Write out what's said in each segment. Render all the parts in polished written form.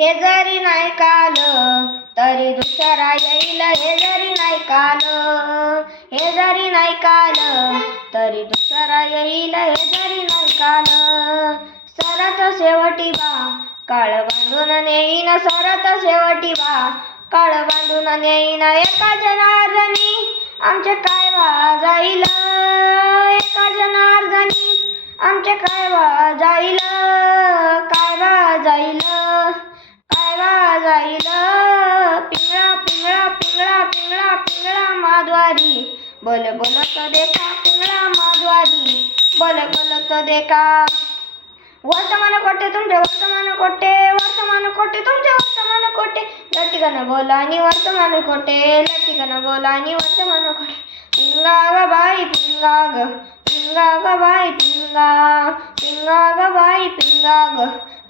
हे जरी नाही काल तरी दुसरा येईल, हे जरी नाही काल, हे जरी नाही काल तरी दुसरा येईल, हे जरी नाही काल. सरत शेवटी बा काळ बांधून नेईन, सरत शेवटी बा काळ बांधून नेईन. एका जनार्दनी आमचे काय वा जाईल, एका जनार्दनी आमचे काय वा जाईल, काय वा जाईल, काय वा जाईल. पिंगळा पिंगळा पिंगळा पिंगळा पिंगळा माधवारी बोल बोलत देखा, पिंगळा माधवारी बोल बोलत देखा. वर्तमान कोटे तुमचे वर्तमान कोटे, वर्तमान कोटे तुमचे वर्तमान कोटे. लटिकन बोला आणि वर्तमान कोटे, लटिकन बोला आणि वर्तमान कोटे. पिंगा ग बाई पिंगा ग, पिंगा ग बाई पिंगा, पिंगा ग बाई पिंगा ग,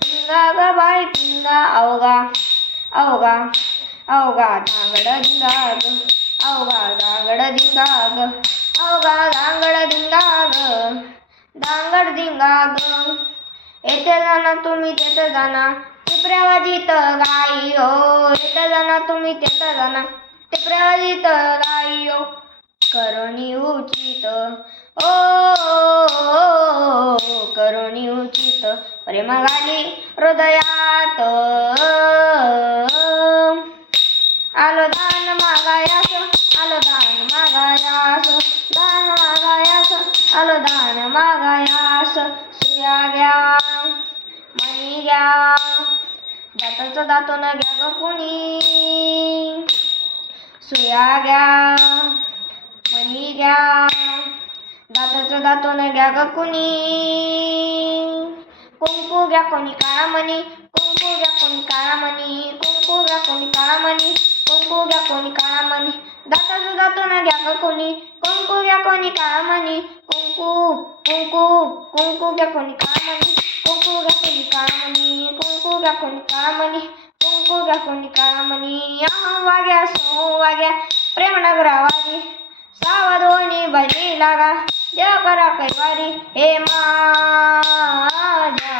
पिंगा ग बाई पिंगा. अवघा अवघा अवघा धांगड धिंगा ग, अवघा धांगड धिंगा ग, अवघा धांगड धिंगा ग, धांगड धिंगा ग. येथे जाना तुम्ही तेथे जाना, टिपऱ्या वाजित गाई हो. येथे जाना तुम्ही तेथे जाना, टिपऱ्या वाजित गाई हो. करुणी उचित ओ करुणी उचित, प्रेम घाली हृदयात. आलो दान मागायास, आलो दान मागायास, दान मागायास, आलो दान मागायास. सुया घ्या मणी घ्या, दाताचं दातून घ्या ग कुणी. सुया घ्या मणी घ्या, दाताचं दातून घ्या ग कुणी. कुंकू घ्या कोणी काळा मणी, कुंकू घ्या कोणी काळा मणी, कुंकू घ्या कोणी काळा मणी, कुंकू घ्या कोणी काळा मणी. दाताचं दातून घ्या ग कोणी, कुंकू घ्या कोणी काळा मणी. कुंकू कुंकू कुंकू घ्या कोणी काळा मणी, कुंकू घ्या कोणी काळा मणी, कुंकू घ्या कोणी काळा मणी, कुंकू घ्या कोणी काळा मणी. वाग्या सो वाग्या प्रेम नगरावारी, सावधोनी बजरी लागा, देव करा कैवारी. हे माझ्या,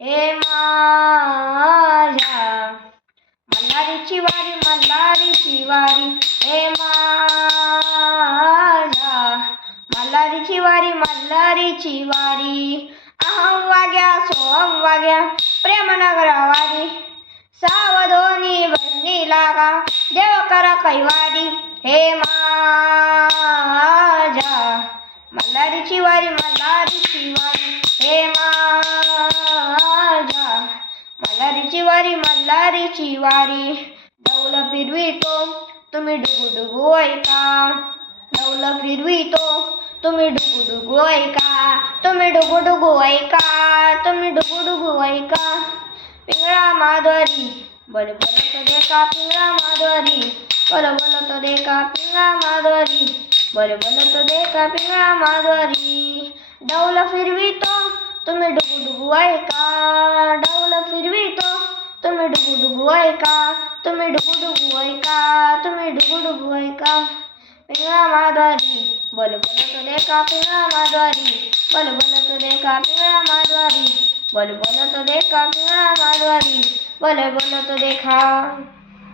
हे माझ्या मल्हारीची वारी, मल्हारीची वारी. हे माझ्या मल्हारीची वारी, मल्हारीची वारी. अहं वाग्या सोहम वाग्या प्रेम नगरावारी, सावधोनी बजरी लागा, देव करा कैवारी. हे माझ्या मल्हारीची वारी, मल्हारीची वारी. हे माझ्या मल्हारीची वारी, मल्हारीची वारी. डौल फिरवितो तुम्ही डुगू डुगू ऐका, डौल फिरवितो तुम्ही डुगू डुगू ऐका, तुम्ही डुगू डुगू ऐका, तुम्ही डुगू डुगू ऐका. पिंगळा माधवारी बोल बोलत देखा, पिंगळा माधवारी बोल बोलत देखा, पिंगळा माधवारी बोल बोलत देखा, पिंगळा माधवारी. डौल फिरवितो तुम्ही डुगू डुगू ऐका, डौल फिरवितो तुम्ही डुगू डुगू ऐका, तुम्ही डुगू डुगू ऐका, तुम्ही डुगू डुगू ऐका. पिंगळा माधवारी बोल बोलत देखा, पिंगळा माधवारी बोल बोलत देखा, पिंगळा माधवारी बोल बोलत देखा, पिंगळा माधवारी बोल बोलत देखा.